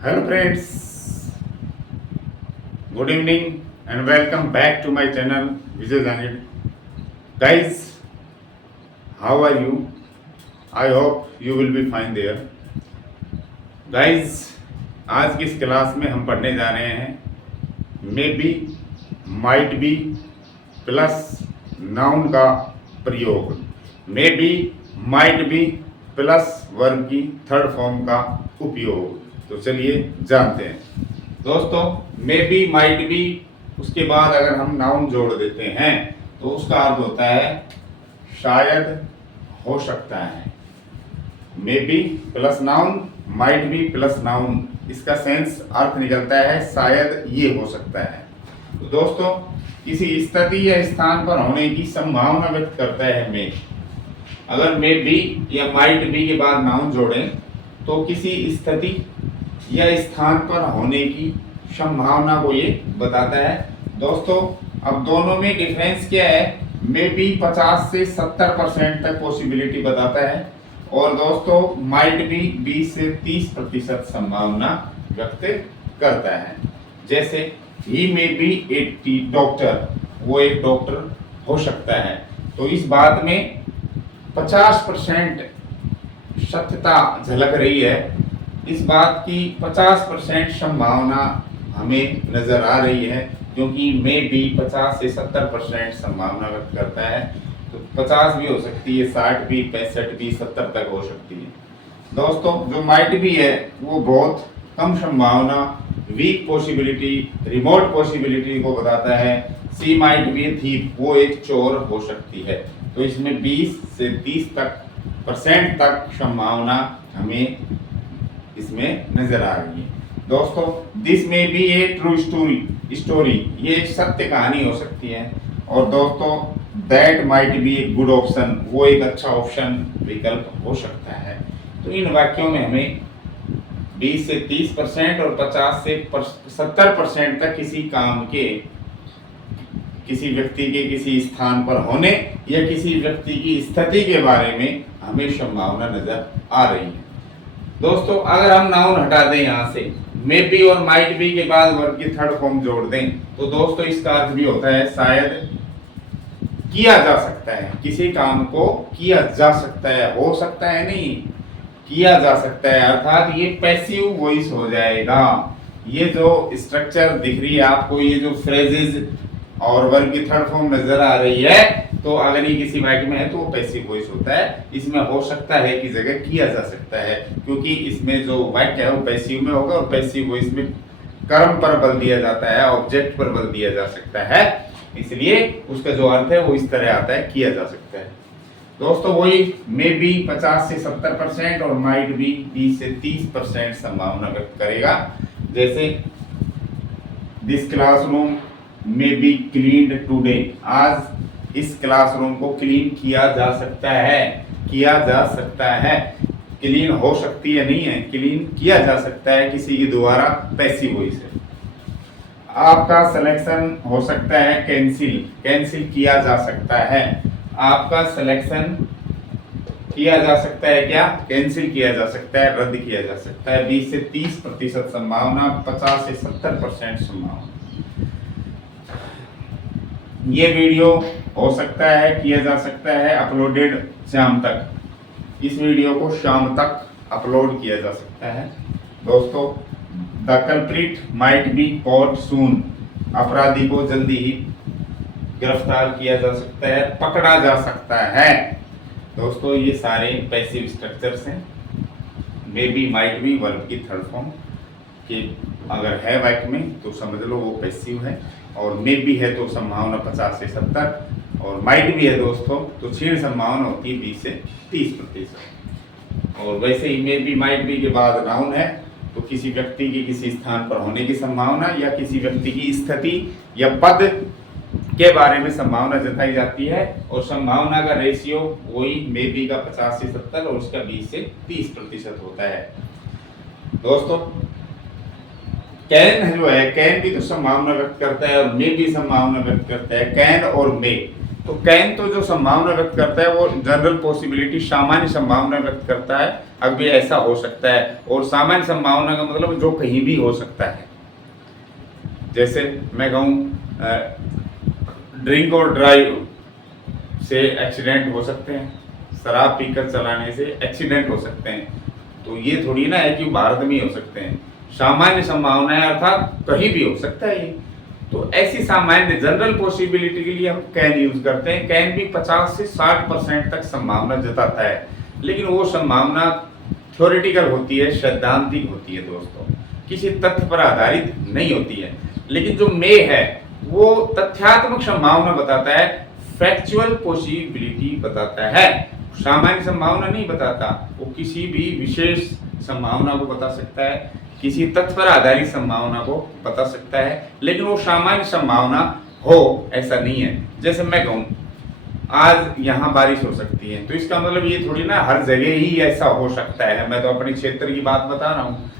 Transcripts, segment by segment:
Hello friends, good evening and welcome back to my channel Vijay Zanid. Guys, how are you? I hope you will be fine there. Guys, आज की इस class में हम पढ़ने जा रहे हैं may be, might be plus noun का प्रयोग। May be, might be plus verb की थर्ड फॉर्म का उपयोग। तो चलिए जानते हैं दोस्तों। मे बी, माइट बी, उसके बाद अगर हम नाउन जोड़ देते हैं तो उसका अर्थ होता है शायद, हो सकता है। May be plus noun, might be plus noun, इसका सेंस अर्थ निकलता है शायद ये हो सकता है। तो दोस्तों, किसी स्थिति या स्थान पर होने की संभावना व्यक्त करता है मे। अगर मे बी या माइट बी के बाद नाउन जोड़ें तो किसी स्थिति या स्थान पर होने की संभावना को ये बताता है। दोस्तों, अब दोनों में डिफरेंस क्या है? मे बी 50 से 70% तक पॉसिबिलिटी बताता है और दोस्तों माइट बी 20 से 30% संभावना व्यक्त करता है। जैसे ही मे बी ए डॉक्टर, वो एक डॉक्टर हो सकता है। तो इस बात में 50% सत्यता झलक रही है। इस बात की 50% संभावना हमें नजर आ रही है, क्योंकि मे बी 50 से 70% संभावना व्यक्त करता है। तो 50 भी हो सकती है, 60 भी, 65 भी, 70 तक हो सकती है। दोस्तों, जो माइट भी है वो बहुत कम संभावना, वीक पॉसिबिलिटी, रिमोट पॉसिबिलिटी को बताता है। सी माइट बी थीफ, वो एक चोर हो सकती है। तो इसमें 20 से 30% तक संभावना हमें इसमें नजर आ रही है। दोस्तों, दिस में भी ए ट्रू स्टोरी, ये एक सत्य कहानी हो सकती है। और दोस्तों, that might be a good option, वो एक अच्छा ऑप्शन, विकल्प हो सकता है। तो इन वाक्यों में हमें 20 से 30% और 50 से 70% तक किसी काम के, किसी व्यक्ति के किसी स्थान पर होने या किसी व्यक्ति की स्थिति के बारे में हमें संभावना नजर आ रही है। दोस्तों, अगर हम नाउन हटा दें यहाँ से, मे बी और माइट बी के बाद वर्ब की थर्ड फॉर्म जोड़ दें, तो दोस्तों इसका अर्थ भी होता है शायद, किया जा सकता है। किसी काम को किया जा सकता है, हो सकता है नहीं, किया जा सकता है। अर्थात ये पैसिव वॉइस हो जाएगा। ये जो स्ट्रक्चर दिख रही है आपको, ये जो फ्रेजेस और वर्ब की थर्ड फॉर्म नजर आ रही है, तो अगर ये किसी वाक्य में है तो वो पैसिव वॉइस होता है। इसमें हो सकता है की जगह किया जा सकता है, क्योंकि इसमें जो वाक्य है वो पैसिव में होगा और पैसिव वॉइस में कर्म पर बल दिया जाता है, ऑब्जेक्ट पर बल दिया जा सकता है। इसलिए उसका जो अर्थ है वो इस तरह आता है, किया जा सकता है। दोस्तों, वही मे बी 50 से 70% और माइट बी 20 से 30% संभावना व्यक्त करेगा। जैसे this classroom may be cleaned today, आज इस क्लासरूम को क्लीन किया जा सकता है। किया जा सकता है, क्लीन हो सकती है नहीं है, क्लीन किया जा सकता है किसी के द्वारा, पैसिव वॉइस है। आपका सिलेक्शन हो सकता है कैंसिल, कैंसिल किया जा सकता है। आपका सिलेक्शन किया जा सकता है, क्या? कैंसिल किया जा सकता है, रद्द किया जा सकता है। 20 से 30% संभावना, 50 से 70% संभावना। ये वीडियो हो सकता है, किया जा सकता है अपलोडेड शाम तक। इस वीडियो को शाम तक अपलोड किया जा सकता है। दोस्तों, the culprit might be caught soon, अपराधी को जल्दी ही गिरफ्तार किया जा सकता है, पकड़ा जा सकता है। दोस्तों, ये सारे पैसिव स्ट्रक्चर्स हैं। May be, might be verb की थर्ड फॉर्म कि अगर है वाक्य में तो समझ लो वो पैसिव है, और मे बी है तो संभावना 50 से 70, और माइट भी है दोस्तों तो क्षीण संभावना होती है 20 से 30%। और वैसे ही मे बी, माइट बी के बाद नाउन है तो किसी व्यक्ति की किसी स्थान पर होने की संभावना या किसी व्यक्ति की स्थिति या पद के बारे में संभावना जताई जाती है। और संभावना का रेशियो वही मे बी का 50 से 70 और उसका 20 से 30% होता है। दोस्तों, कैन जो है, कैन भी तो संभावना व्यक्त करता है और मे भी संभावना व्यक्त करता है। कैन और मे तो कैन तो जो संभावना व्यक्त करता है वो जनरल पॉसिबिलिटी, सामान्य संभावना व्यक्त करता है, अभी ऐसा हो सकता है। और सामान्य संभावना का मतलब जो कहीं भी हो सकता है। जैसे मैं कहूँ ड्रिंक और ड्राइव से एक्सीडेंट हो सकते हैं, शराब पीकर चलाने से एक्सीडेंट हो सकते हैं। तो ये थोड़ी ना है कि भारत में ही हो सकते हैं, सामान्य संभावना है, अर्थात कहीं भी हो सकता है ये। तो ऐसी सामान्य जनरल पॉसिबिलिटी के लिए हम कैन यूज करते हैं। कैन भी 50 से 60% तक संभावना जताता है, लेकिन वो संभावना थ्योरेटिकल होती है, सैद्धांतिक होती है दोस्तों, किसी तथ्य पर आधारित नहीं होती है। लेकिन जो मे है वो तथ्यात्मक संभावना बताता है, फैक्चुअल पॉसिबिलिटी बताता है, सामान्य संभावना नहीं बताता। वो किसी भी विशेष संभावना को बता सकता है, किसी तथ्य पर आधारित संभावना को बता सकता है, लेकिन वो सामान्य संभावना हो ऐसा नहीं है। जैसे मैं कहूँ आज यहाँ बारिश हो सकती है, तो इसका मतलब ये थोड़ी ना हर जगह ही ऐसा हो सकता है। मैं तो अपने क्षेत्र की बात बता रहा हूँ,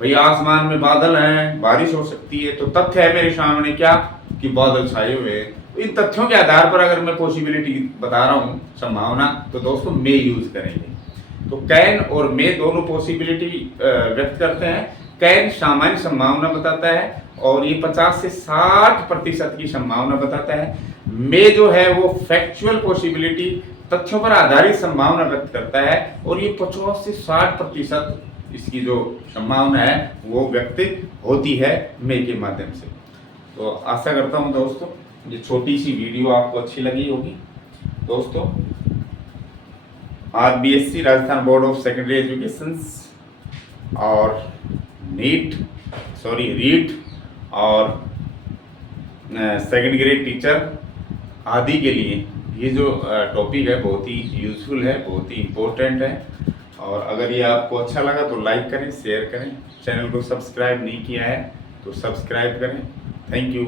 भैया आसमान में बादल हैं, बारिश हो सकती है, तो तथ्य है मेरे सामने क्या कि बादल छाए हुए हैं। इन तथ्यों के आधार पर अगर मैं पॉसिबिलिटी बता रहा हूँ, संभावना, तो दोस्तों मे यूज करेंगे। तो कैन और मे दोनों पॉसिबिलिटी व्यक्त करते हैं। कैन सामान्य संभावना बताता है और ये 50 से 60% की संभावना बताता है। मे जो है वो फैक्चुअल पॉसिबिलिटी, तथ्यों पर आधारित संभावना व्यक्त करता है और ये 50 से 60% इसकी जो संभावना है वो व्यक्त होती है मे के माध्यम से। तो आशा करता हूँ दोस्तों ये छोटी सी वीडियो आपको अच्छी लगी होगी। दोस्तों आज BSc Rajasthan board of secondary education और रीट और सेकेंड ग्रेड टीचर आदि के लिए ये जो टॉपिक है बहुत ही यूजफुल है, बहुत ही इम्पोर्टेंट है। और अगर ये आपको अच्छा लगा तो लाइक करें, शेयर करें, चैनल को सब्सक्राइब नहीं किया है तो सब्सक्राइब करें। Thank you.